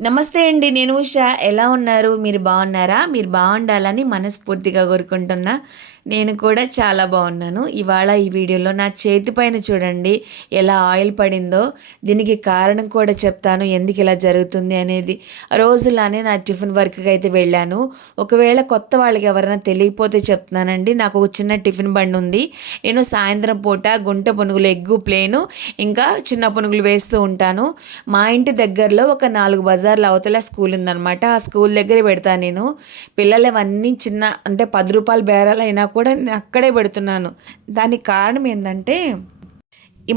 నమస్తే అండి నేను ఉషా. ఎలా ఉన్నారు? మీరు బాగున్నారా? మీరు బాగుండాలని మనస్ఫూర్తిగా కోరుకుంటున్నా. నేను కూడా చాలా బాగున్నాను. ఇవాళ ఈ వీడియోలో నా చేతి పైన చూడండి ఎలా ఆయిల్ పడిందో దీనికి కారణం కూడా చెప్తాను ఎందుకు ఇలా జరుగుతుంది అనేది. రోజులానే నా టిఫిన్ వర్క్కి అయితే వెళ్ళాను. ఒకవేళ కొత్త వాళ్ళకి ఎవరైనా తెలియకపోతే చెప్తున్నానండి. నాకు ఒక చిన్న టిఫిన్ బండి ఉంది. నేను సాయంత్రం పూట గుంట పునుగులు ఎగ్గు ప్లేను ఇంకా చిన్న పునుగులు వేస్తూ ఉంటాను. మా ఇంటి దగ్గరలో ఒక నాలుగు బజార్లు అవతల స్కూల్ ఉందనమాట ఆ స్కూల్ దగ్గర పెడతాను నేను. పిల్లలు అవన్నీ చిన్న అంటే పది రూపాయలు బేరాలు అయినా కూడా నేను అక్కడే పెడుతున్నాను. దానికి కారణం ఏంటంటే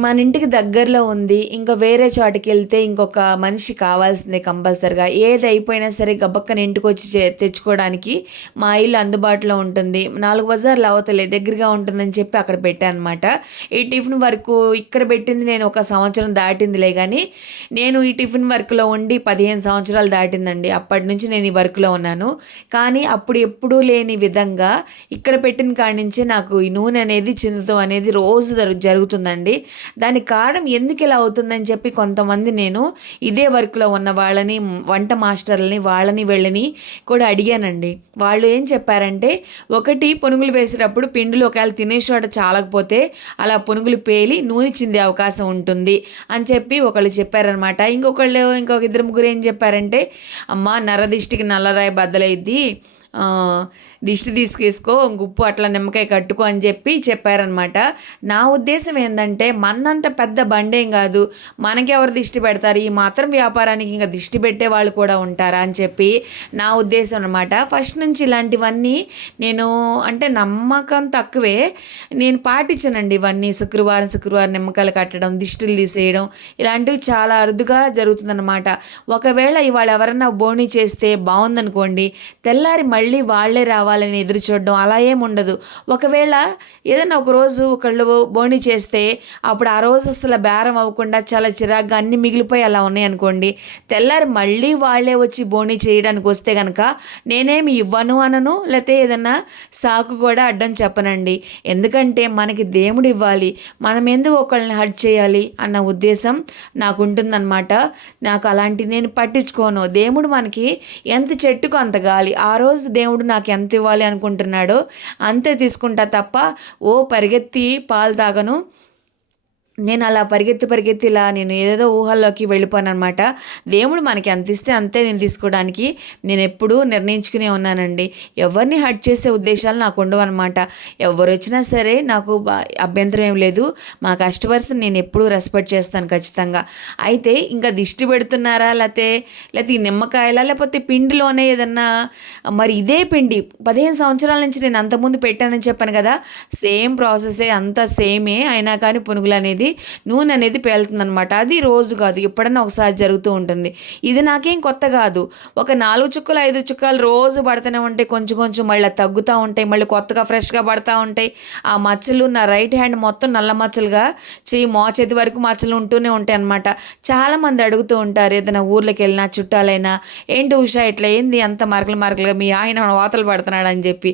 మన ఇంటికి దగ్గరలో ఉంది ఇంకా వేరే చోటికి వెళ్తే ఇంకొక మనిషి కావాల్సిందే కంపల్సరిగా. ఏది అయిపోయినా సరే గబక్కన ఇంటికి వచ్చి తెచ్చుకోవడానికి మా ఇల్లు అందుబాటులో ఉంటుంది. నాలుగు బజార్లు అవతలే దగ్గరగా ఉంటుందని చెప్పి అక్కడ పెట్టాను అనమాట ఈ టిఫిన్ వర్క్ ఇక్కడ పెట్టింది నేను ఒక సంవత్సరం దాటిందిలే కానీ నేను ఈ టిఫిన్ వర్క్లో ఉండి పదిహేను సంవత్సరాలు దాటిందండి. అప్పటి నుంచి నేను ఈ వర్క్లో ఉన్నాను. కానీ అప్పుడు ఎప్పుడూ లేని విధంగా ఇక్కడ పెట్టిన కాడి నుంచే నాకు ఈ నూనె అనేది చిందుతం అనేది రోజు జరుగుతుందండి. దానికి కారణం ఎందుకు ఇలా అవుతుందని చెప్పి కొంతమంది నేను ఇదే వర్క్లో ఉన్న వాళ్ళని వంట మాస్టర్లని వాళ్ళని వెళ్ళని కూడా అడిగానండి. వాళ్ళు ఏం చెప్పారంటే ఒకటి పునుగులు వేసేటప్పుడు పిండిలో ఒకవేళ తినే చోట చాలకపోతే అలా పునుగులు పేలి నూనె చిందే అవకాశం ఉంటుంది అని చెప్పి ఒకళ్ళు చెప్పారనమాట ఇంకొకళ్ళు ఇంకొక ఇద్దరు ముగ్గురు ఏం చెప్పారంటే అమ్మ నరదిష్టికి నల్లరాయి బద్దలైద్ది. దిష్టి తీసుకేసుకో ఉప్పు అట్లా నిమ్మకాయ కట్టుకో అని చెప్పి చెప్పారనమాట నా ఉద్దేశం ఏంటంటే మనంత పెద్ద బండేం కాదు మనకెవరు దిష్టి పెడతారు? ఈ మాత్రం వ్యాపారానికి ఇంకా దిష్టి పెట్టే వాళ్ళు కూడా ఉంటారా అని చెప్పి నా ఉద్దేశం అనమాట ఫస్ట్ నుంచి ఇలాంటివన్నీ నేను అంటే నమ్మకం తక్కువే. నేను పాటించానండి ఇవన్నీ. శుక్రవారం శుక్రవారం నిమ్మకాయలు కట్టడం దిష్టిలు తీసేయడం ఇలాంటివి చాలా అరుదుగా జరుగుతుందన్నమాట. ఒకవేళ ఇవాళ ఎవరన్నా బోణి చేస్తే బాగుందనుకోండి తెల్లారి మళ్ళీ వాళ్ళే రావాలని ఎదురు చూడడం అలా ఏం ఉండదు. ఒకవేళ ఏదైనా ఒకరోజు ఒకళ్ళు బోణి చేస్తే అప్పుడు ఆ రోజు అసలు బేరం అవ్వకుండా చాలా చిరాగ్గా అన్ని మిగిలిపోయి అలా ఉన్నాయి అనుకోండి. తెల్లారి మళ్ళీ వాళ్ళే వచ్చి బోణి చేయడానికి వస్తే కనుక నేనేమి ఇవ్వను అనను లేకపోతే ఏదన్నా సాకు కూడా అడ్డం చెప్పనండి. ఎందుకంటే మనకి దేవుడు ఇవ్వాలి. మనం ఎందుకు ఒకళ్ళని హర్ట్ చేయాలి అన్న ఉద్దేశం నాకు ఉంటుందన్నమాట నాకు అలాంటి నేను పట్టించుకోను. దేవుడు మనకి ఎంత చెట్టుకు అంత గాలి. ఆ రోజు దేవుడు నాకు ఎంత ఇవ్వాలి అనుకుంటున్నాడో అంతే తీసుకుంటా తప్ప ఓ పరిగెత్తి పాలు తాగను. నేను అలా పరిగెత్తి పరిగెత్తి ఇలా నేను ఏదేదో ఊహల్లోకి వెళ్ళిపోను అనమాట దేవుడు మనకి అంతిస్తే అంతే నేను తీసుకోవడానికి. నేను ఎప్పుడూ నిర్ణయించుకునే ఉన్నానండి. ఎవరిని హర్ట్ చేసే ఉద్దేశాలు నాకు ఉండవు అనమాట ఎవరు వచ్చినా సరే నాకు అభ్యంతరం ఏం లేదు. మా కస్టమర్స్ నేను ఎప్పుడూ రెస్పెక్ట్ చేస్తాను ఖచ్చితంగా. అయితే ఇంకా దిష్టి పెడుతున్నారా లేకపోతే లేకపోతే ఈ నిమ్మకాయలా లేకపోతే పిండిలోనే ఏదన్నా? మరి ఇదే పిండి. పదిహేను సంవత్సరాల నుంచి నేను అంతకుముందు పెట్టానని చెప్పాను కదా. సేమ్ ప్రాసెసే అంతా సేమే అయినా కానీ పునుగులు అనేది నూనె అనేది పేలుతుందనమాట అది రోజు కాదు ఎప్పుడన్నా ఒకసారి జరుగుతూ ఉంటుంది. ఇది నాకేం కొత్త కాదు. ఒక నాలుగు చుక్కలు ఐదు చుక్కలు రోజు పడుతూనే ఉంటాయి. కొంచెం కొంచెం మళ్ళీ తగ్గుతూ ఉంటాయి. మళ్ళీ కొత్తగా ఫ్రెష్గా పడుతూ ఉంటాయి. ఆ మచ్చలు నా రైట్ హ్యాండ్ మొత్తం నల్ల మచ్చలుగా చెయ్యి మోచేతి వరకు మచ్చలు ఉంటూనే ఉంటాయి అనమాట చాలామంది అడుగుతూ ఉంటారు ఏదైనా ఊర్లోకి వెళ్ళినా చుట్టాలైనా ఏంటి ఉషా ఇట్లా ఏంది? అంత మరకలు మరకలుగా మీ ఆయన వాతలు పడుతున్నాడు అని చెప్పి.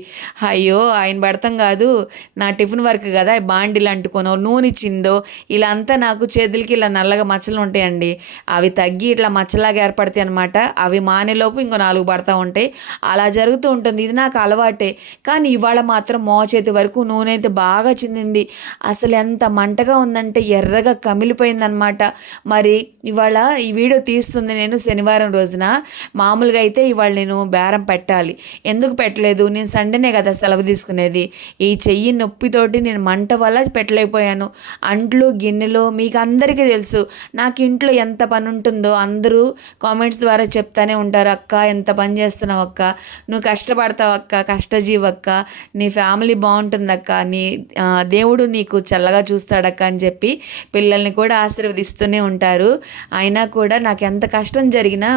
అయ్యో ఆయన పెడతాం కాదు. నా టిఫిన్ వర్క్ కదా బాండిలు అంటుకోనో నూనె ఇచ్చిందో ఇలా అంతా నాకు చేతులకి ఇలా నల్లగా మచ్చలు ఉంటాయండి. అవి తగ్గి ఇట్లా మచ్చలాగా ఏర్పడతాయి అనమాట అవి మానేలోపు ఇంకో నాలుగు పడతా ఉంటాయి. అలా జరుగుతూ ఉంటుంది. ఇది నాకు అలవాటే. కానీ ఇవాళ మాత్రం మోచేతి వరకు నూనె అయితే బాగా చిందింది. అసలు ఎంత మంటగా ఉందంటే ఎర్రగా కమిలిపోయిందనమాట మరి ఇవాళ ఈ వీడియో తీస్తుంది నేను శనివారం రోజున. మామూలుగా అయితే ఇవాళ నేను బేరం పెట్టాలి. ఎందుకు పెట్టలేదు? నేను సండేనే కదా సెలవు తీసుకునేది. ఈ చెయ్యి నొప్పితోటి నేను మంట వల్ల పెట్టలేకపోయాను. అంట్లు గిన్నెలు మీకు అందరికీ తెలుసు. నాకు ఇంట్లో ఎంత పని ఉంటుందో అందరూ కామెంట్స్ ద్వారా చెప్తానే ఉంటారు. అక్క ఎంత పని చేస్తున్నావు అక్క? నువ్వు కష్టపడతావు అక్క కష్టజీవక్క నీ ఫ్యామిలీ బాగుంటుందక్క నీ దేవుడు నీకు చల్లగా చూస్తాడక్క అని చెప్పి పిల్లల్ని కూడా ఆశీర్వదిస్తూనే ఉంటారు. అయినా కూడా నాకు ఎంత కష్టం జరిగినా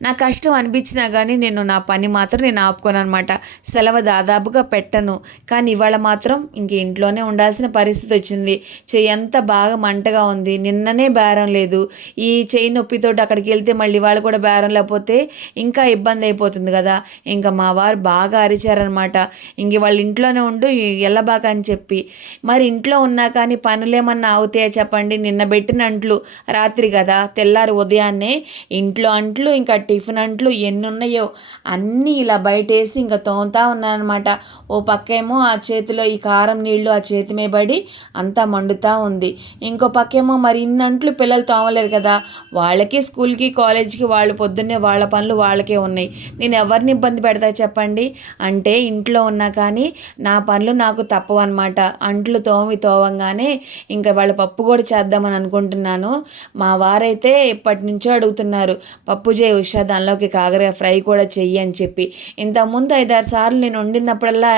నా కష్టం అనిపించినా కానీ నేను నా పని మాత్రం నేను ఆపుకోను అనమాట సెలవు దాదాపుగా పెట్టను. కానీ ఇవాళ మాత్రం ఇంక ఇంట్లోనే ఉండాల్సిన పరిస్థితి వచ్చింది. చెయ్యి ఎంత బాగా మంటగా ఉంది. నిన్ననే బేరం లేదు. ఈ చెయ్యి నొప్పితో అక్కడికి వెళ్తే మళ్ళీ వాళ్ళు కూడా బేరం లేకపోతే ఇంకా ఇబ్బంది అయిపోతుంది కదా. ఇంకా మా వారు బాగా అరిచారనమాట ఇంక వాళ్ళ ఇంట్లోనే ఉండు ఎల్లబాక అని చెప్పి. మరి ఇంట్లో ఉన్నా కానీ పనులేమన్నా అవుతాయా చెప్పండి. నిన్న పెట్టిన అంట్లు రాత్రి కదా తెల్లారి ఉదయాన్నే ఇంట్లో అంట్లు ఇంకా టిఫిన్ అంట్లు ఎన్ని ఉన్నాయో అన్నీ ఇలా బయటేసి ఇంకా తోముతా ఉన్నానమాట ఓ పక్కేమో ఆ చేతిలో ఈ కారం నీళ్ళు ఆ చేతి మీద పడి అంతా మండుతూ ఉంది. ఇంకో పక్కేమో మరి ఇన్ని అంట్లు పిల్లలు తోమలేరు కదా. వాళ్ళకి స్కూల్కి కాలేజ్కి వాళ్ళు పొద్దున్నే వాళ్ళ పనులు వాళ్ళకే ఉన్నాయి. నేను ఎవరిని ఇబ్బంది పెడతా చెప్పండి? అంటే ఇంట్లో ఉన్నా కానీ నా పనులు నాకు తప్పవన్నమాట. అంట్లు తోమి తోవంగానే ఇంకా వాళ్ళ పప్పు కూడా చేద్దామని అనుకుంటున్నాను. మా వారైతే ఎప్పటి నుంచో అడుగుతున్నారు పప్పు చేయి ఉషా దానిలోకి కాకరకాయ ఫ్రై కూడా చెయ్యి అని చెప్పి. ఇంతకుముందు ఐదారు సార్లు నేను వండినప్పుడల్లా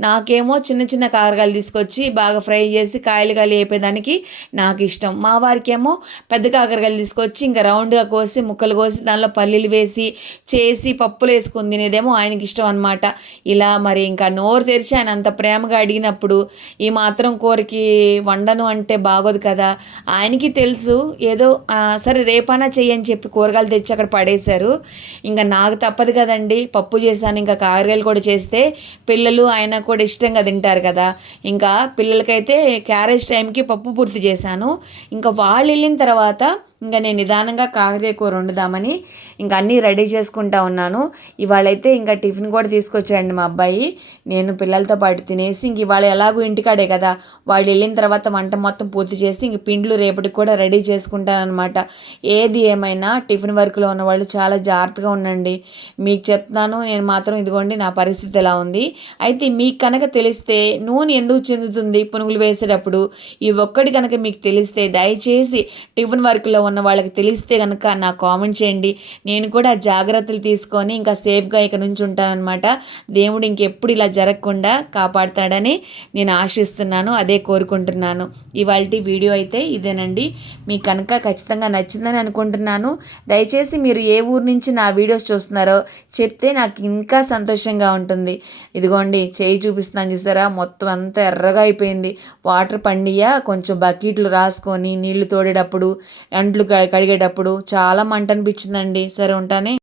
నాకేమో చిన్న చిన్న కాకరకాయలు తీసుకొచ్చి బాగా ఫ్రై చేసి కాయలు కాయలు వేపేదానికి నాకు ఇష్టం. మా వారికేమో పెద్ద కాకరకాయలు తీసుకొచ్చి ఇంకా రౌండ్గా కోసి ముక్కలు కోసి దానిలో పల్లీలు వేసి చేసి పప్పులు వేసుకుని తినేదేమో ఆయనకి ఇష్టం అనమాట ఇలా మరి ఇంకా నోరు తెరిచి ఆయన అంత ప్రేమగా అడిగినప్పుడు ఈ మాత్రం కూరకి వండను అంటే బాగోదు కదా. ఆయనకి తెలుసు ఏదో సరే రేపైనా చెయ్యని చెప్పి కూరగాయలు తెచ్చి అక్కడ పడేశారు. ఇంకా నాకు తప్పదు కదండి. పప్పు చేశాను ఇంకా కాకరకాయలు కూడా చేస్తే పిల్లలు ఆయన కూడా ఇష్టంగా తింటారు కదా. ఇంకా పిల్లలకైతే క్యారేజ్ టైంకి పప్పు పూర్తి చేశాను. ఇంకా వాళ్ళు వెళ్ళిన తర్వాత ఇంకా నేను నిదానంగా కాకరకాయ కూర వండుదామని ఇంకా అన్నీ రెడీ చేసుకుంటా ఉన్నాను. ఇవాళైతే ఇంకా టిఫిన్ కూడా తీసుకొచ్చాయండి మా అబ్బాయి. నేను పిల్లలతో పాటు తినేసి ఇంక ఇవాళ ఎలాగో ఇంటికాడే కదా. వాళ్ళు వెళ్ళిన తర్వాత వంట మొత్తం పూర్తి చేసి ఇంక పిండ్లు రేపటికి కూడా రెడీ చేసుకుంటానమాట ఏది ఏమైనా టిఫిన్ వర్క్లో ఉన్న వాళ్ళు చాలా జాగ్రత్తగా ఉండండి. మీకు చెప్తాను నేను మాత్రం ఇదిగోండి నా పరిస్థితి ఎలా ఉంది. అయితే మీకు కనుక తెలిస్తే నూనె ఎందుకు చెందుతుంది పునుగులు వేసేటప్పుడు? ఈ ఒక్కటి కనుక మీకు తెలిస్తే దయచేసి టిఫిన్ వర్క్లో ఉన్న వాళ్ళకి తెలిస్తే కనుక నాకు కామెంట్ చేయండి. నేను కూడా జాగ్రత్తలు తీసుకొని ఇంకా సేఫ్గా ఇక నుంచి ఉంటానన్నమాట. దేవుడు ఇంకెప్పుడు ఇలా జరగకుండా కాపాడుతాడని నేను ఆశిస్తున్నాను. అదే కోరుకుంటున్నాను. ఇవాళ వీడియో అయితే ఇదేనండి. మీకు కనుక ఖచ్చితంగా నచ్చిందని అనుకుంటున్నాను. దయచేసి మీరు ఏ ఊరు నుంచి నా వీడియోస్ చూస్తున్నారో చెప్తే నాకు ఇంకా సంతోషంగా ఉంటుంది. ఇదిగోండి చేయి చూపిస్తున్నాను చూసారా? మొత్తం అంతా ఎర్రగా అయిపోయింది. వాటర్ పండియా కొంచెం బకెట్లు రాసుకొని నీళ్ళు తోడేటప్పుడు అంట్లు కడిగేటప్పుడు చాలా మంట అనిపించిందండి. సరే ఉంటానే.